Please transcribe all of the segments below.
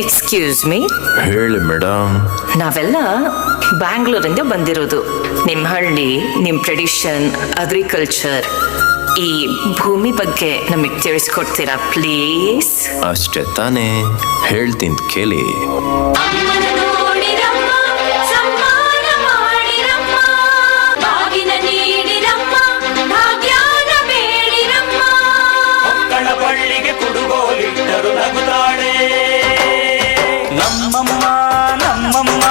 Excuse me, ಹೇಳಿ madam. ನಾವೆಲ್ಲ ಬ್ಯಾಂಗ್ಳೂರಿಂದ ಬಂದಿರೋದು. ನಿಮ್ಮ ಹಳ್ಳಿ, ನಿಮ್ಮ ಟ್ರೆಡಿಷನ್, ಅಗ್ರಿಕಲ್ಚರ್, ಈ ಭೂಮಿ ಬಗ್ಗೆ ನಮಗೆ ತಿಳಿಸ್ಕೊಡ್ತೀರಾ ಪ್ಲೀಸ್? ಅಷ್ಟೇ ತಾನೇ, ಹೇಳ್ತೀನಿ ಕೇಳಿ. ಬಳ್ಳಿಗೆ ಕುಡುಗೋಲಿಟ್ಟರು ನಗುತ್ತಾಳೆ ನಮ್ಮಮ್ಮ ನಮ್ಮಮ್ಮ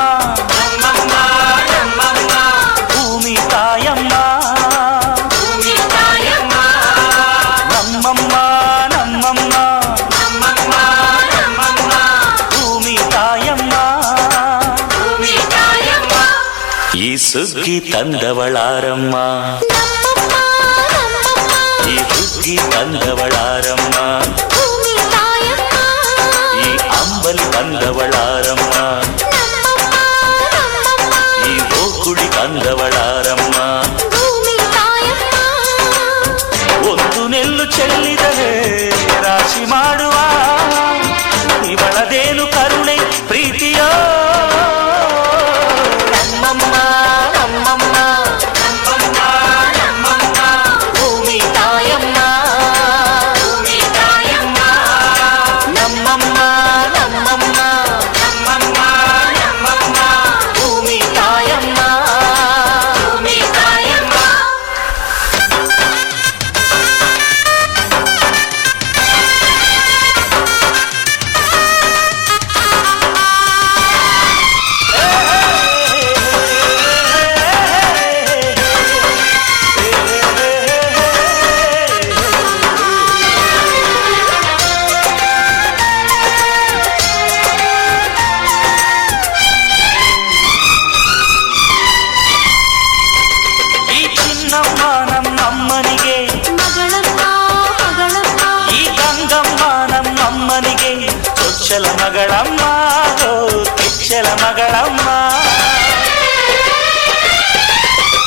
ನಮ್ಮಮ್ಮ ನಮ್ಮಮ್ಮ ಭೂಮಿ ತಾಯಮ್ಮ ಭೂಮಿ ತಾಯಮ್ಮ ನಮ್ಮಮ್ಮ ನಮ್ಮಮ್ಮ ನಮ್ಮಮ್ಮ ನಮ್ಮಮ್ಮ ಭೂಮಿ ತಾಯಮ್ಮ ಭೂಮಿ ತಾಯಮ್ಮ ಈ ಸುಗ್ಗಿ ತಂದವಳಾರಮ್ಮ ಈ ಹುಗ್ಗಿ ತಂದವಳಾರಮ್ಮ ಈ ಅಂಬಲಿ ತಂದವಳಾರಮ್ಮ ಈ ಓಕುಳಿ ತಂದವಳಾರಮ್ಮ ಒಂದು ನೆಲ್ಲು ಚೆಲ್ಲಿದರೆ ರಾಶಿ ಮಾಡುವ ಇವಳದೇನು ಕರುಣೆ ಪ್ರೀತಿಯೋ ನಮ್ಮಮ್ಮ ನಮ್ಮಮ್ಮ ನಮ್ಮಮ್ಮ ನಮ್ಮಮ್ಮ ಭೂಮಿ ತಾಯಮ್ಮ ಭೂಮಿ ತಾಯಮ್ಮ ನಮ್ಮಮ್ಮ ನಮ್ಮಮ್ಮ ನಮ್ಮಮ್ಮ ನಮ್ಮಮ್ಮ ಭೂಮಿ ತಾಯಮ್ಮ ಭೂಮಿ ತಾಯಮ್ಮ ಈ ಚಿನ್ನಮ್ಮ ನಮ್ಮಮ್ಮನಿಗೆ ಈ ಗಂಗಮ್ಮ ನಮ್ಮಮ್ಮನಿಗೆ ಚೊಚ್ಚಲ ಮಗಳಮ್ಮ ಕೆಚ್ಚಲ ಮಗಳಮ್ಮ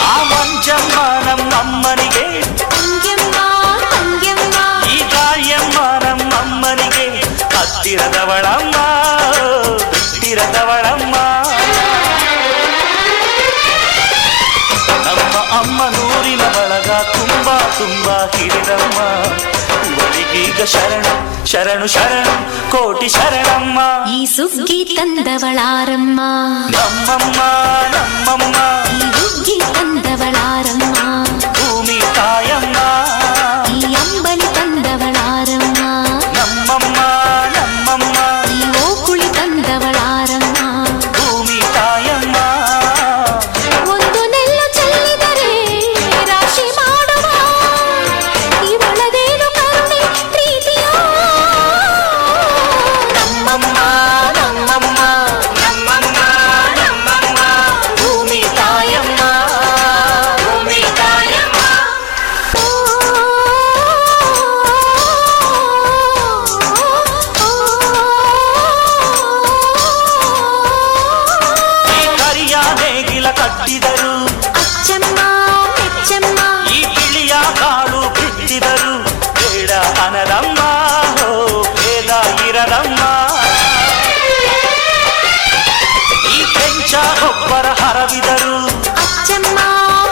ಆ ಮಂಜಮ್ಮ ನಮ್ಮಮ್ಮನಿಗೆ ಈ ಗಾಯಮ್ಮ ನಮ್ಮಮ್ಮನಿಗೆ ಹತ್ತಿರದವಳಮ್ಮ ಬಿಟ್ಟಿರದವಳಮ್ಮ ನಮ್ಮ ಅಮ್ಮ ನೂರಿನ ಬಳಗ ತುಂಬಾ ತುಂಬಾ ಹಿರಿದಮ್ಮ ಇವಳಿಗೀಗ ಶರಣು ಶರಣು ಶರಣು ಕೋಟಿ ಶರಣಮ್ಮ ಈ ಸುಗ್ಗಿ ತಂದವಳಾರಮ್ಮ ನಮ್ಮಮ್ಮ ನಮ್ಮಮ್ಮ ಈ ಹುಗ್ಗಿ ತಂದವಳಾರಮ್ಮ ಭೂಮಿ ತಾಯಮ್ಮ ಈ ಅಂಬಲಿ ತಂದವಳಾರಮ್ಮ ನಮ್ಮಮ್ಮ ನಮ್ಮಮ್ಮ ಈ ಓಕುಳಿ ತಂದವಳಾರಮ್ಮ ಭೂಮಿ ತಾಯಮ್ಮ ಒಂದು ನೆಲ್ಲು ಚೆಲ್ಲಿದರೆ ರಾಶಿ ಮಾಡುವ ಇವಳದೇನು ಕರುಣೆ ಪ್ರೀತಿಯೋ ನಮ್ಮಮ್ಮ ನಮ್ಮಮ್ಮ ನಮ್ಮಮ್ಮ ನಮ್ಮಮ್ಮ ಭೂಮಿ ತಾಯಮ್ಮ ಭೂಮಿ ತಾಯಮ್ಮ ಈ ಕರಿಯ ನೇಗಿಲ ಕಟ್ಟಿದರು ಅಚ್ಚಮ್ಮ ಮೆಚ್ಚಮ್ಮ ಈ ಬಿಳಿಯ ಕಾಳು ಬಿತ್ತಿದರು ಬೇಡ ಅನರಮ್ಮ ಹೋ ಭೇದ ಇರದಮ್ಮ ಈ ಕೆಂಚ ಒಬ್ಬರ ಹರವಿದರು ಅಚ್ಚಮ್ಮ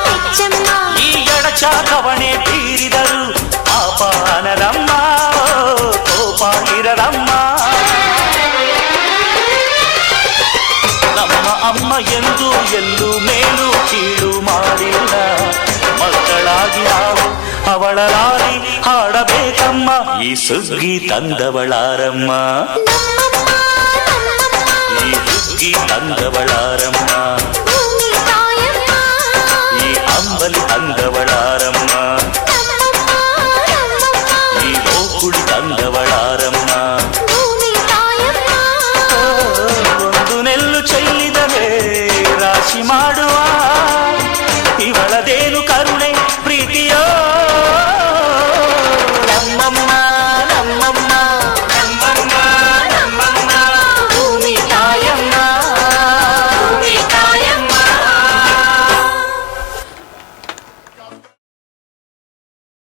ಮೆಚ್ಚಮ್ಮ ಈ ಎಡಚ ಕವಣೆ ಬೀರಿದರು ಪಾಪ ಅನರಮ್ಮ ಹೋ ಕೋಪ ಇರದಮ್ಮ ನಮ್ಮ ಅಮ್ಮ ಎಂದು ಎಲ್ಲೂ ಮೇಲು ಕೀಳು ಮಾಡಿಲ್ಲ ಮಕ್ಕಳಾಗಿ ನಾವು ಅವಳ ಲಾರಿ ಹಾಡಬೇಕಮ್ಮ ಈ ಸುಗ್ಗಿ ತಂದವಳಾರಮ್ಮ ಈ ಹುಗ್ಗಿ ತಂದವಳಾರಮ್ಮ ಭೂಮಿ ತಾಯಮ್ಮ ಈ ಅಂಬಲಿ ತಂದವಳ